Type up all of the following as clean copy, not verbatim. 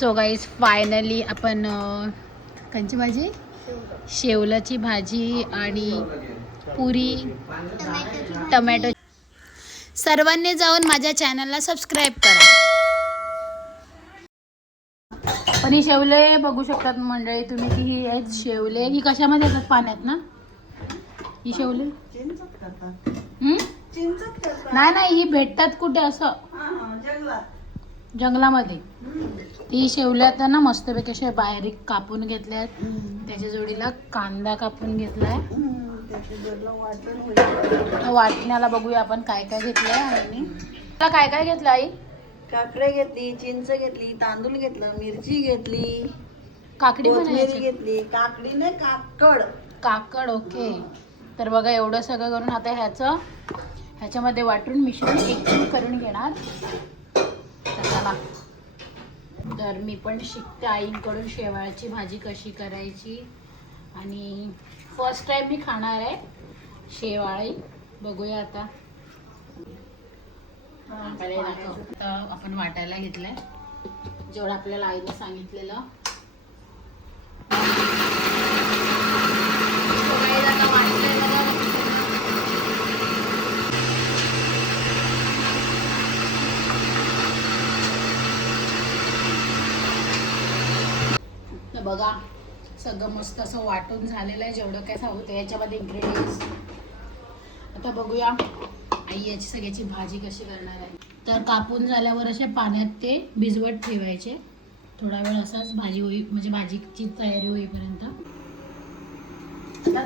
So guys finally आपण कंची भाजी, शेवलाची भाजी आणि पुरी, टमॅटो. सर्वांनी जाऊन माझ्या चॅनलला सबस्क्राईब करा. पण ही शेवले बघू शकतात मंडळी तुम्ही की ही आहेत शेवले. ही कशामध्ये येतात? पाण्यात ना ही शेवले. नाही नाही, ही भेटतात कुठे? असं जंगलामध्ये. ती शेवल्यात ना मस्तपैकी अशा बारीक कापून घेतल्यात. त्याच्या जोडीला कांदा कापून घेतलाय. वाटण्याला बघूया आपण काय काय घेतलंय. आणि काय काय घेतलं आई? काकडे घेतली, चिंच घेतली, तांदूळ घेतलं, मिरची घेतली, काकडी पण घेतली. काकडी नाही, काकड. काकड. ओके. तर बघा एवढं सगळं करून आता ह्याच्यामध्ये वाटून मिश्रण एकजीव करून घेणार. तर मी पण शिकते आईंकडून शेवाळ्याची भाजी कशी करायची. आणि फर्स्ट टाइम मी खाणार आहे शेवाळी. बघूया आता. आपण वाटायला घेतलंय जेवढं आपल्याला आईने सांगितलेलं. बघा सगळं मस्त असं वाटून झालेलं आहे. जेवढं काय सांगू याच्यामध्ये इन्ग्रेडियंट्स. आता बघूया आई याची सगळ्याची भाजी कशी करणार आहे. तर कापून झाल्यावर असे पाण्यात ते भिजवत ठेवायचे थोडा वेळ. असाच भाजी म्हणजे भाजीची तयारी होईपर्यंत. आता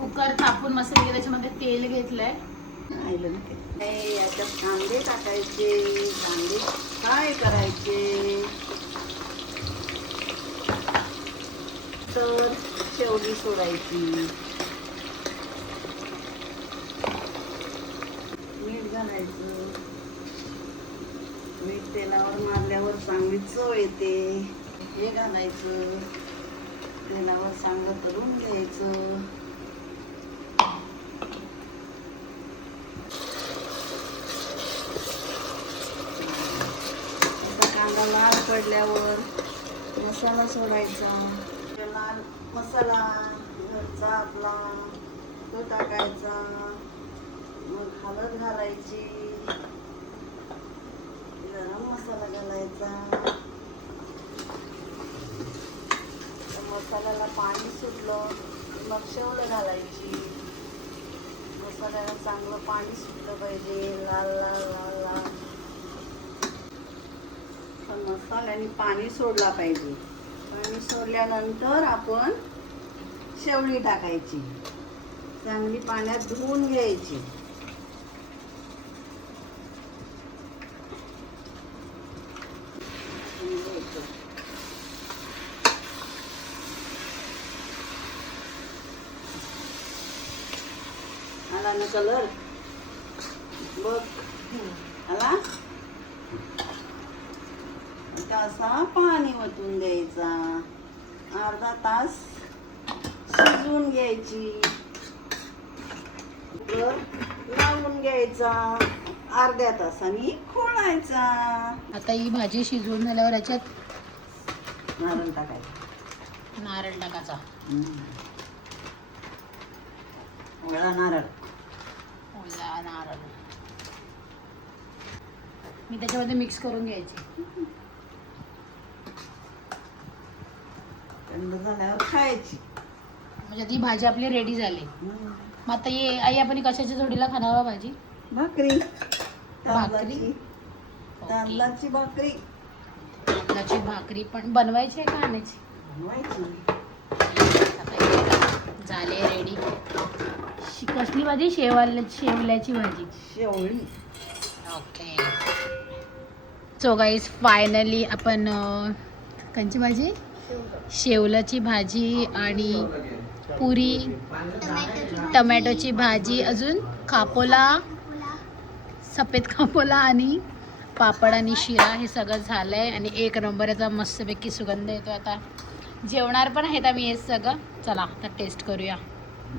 कुकर तापून मसाले त्याच्यामध्ये तेल घेतलंय. याच्यात कांदे टाकायचे, कांदे फ्राय करायचे. तर शेवली सोडायची, मीठ घालायचं. मीठ तेलावर मारल्यावर चांगली चव येते. हे घालायचं, तेलावर चांगलं करून घ्यायचं. कांदा लाल पडल्यावर मसाला सोडायचा. लाल मसाला घरचा आपला तो टाकायचा. मग हळद घालायची, गरम मसाला घालायचा. मसाल्याला पाणी सुटलं मग शेवलं घालायची. मसाल्याला चांगलं पाणी सुटलं पाहिजे, लाल लाल लाल लाल. मसाल्याने पाणी सोडला पाहिजे. पाणी सोडल्यानंतर आपण शेवळी टाकायची. चांगली पाण्यात धुवून घ्यायची. आला ना कलर बघ आला. असा पाणी ओतून द्यायचा. अर्धा तास शिजवून घ्यायची. लावून घ्यायचा. अर्ध्या तासाने खोळायचा. आता ही भाजी शिजवून झाल्यावर याच्यात नारळ टाकायचा. नारळ टाकायचा. ओला नारळ. ओला नारळ मी त्याच्यामध्ये मिक्स करून घ्यायची. थंड झाल्यावर खायची. म्हणजे ती भाजी आपली रेडी झाली. मग आता ये आई आपण कशाच्या जोडीला खाणार भाजी? भाकरी. भाकरी. तांदळाची भाकरी. तांदळाची भाकरी पण बनवायची आहे का आणायची? बनवायची. झाले रेडी. कसली भाजी? शेवल्याची भाजी. शेवळी. ओके. सो गाईज फायनली आपण कंची भाजी, शेवलाची भाजी आणि पुरी, टमॅटोची भाजी, अजून खापोला, सफेद खापोला आणि पापड आणि शिरा हे सगळं झालं आहे. आणि एक नंबर याचा मस्तपैकी सुगंध येतो. आता जेवणार पण आहेत आम्ही हे सगळं. चला आता टेस्ट करूया.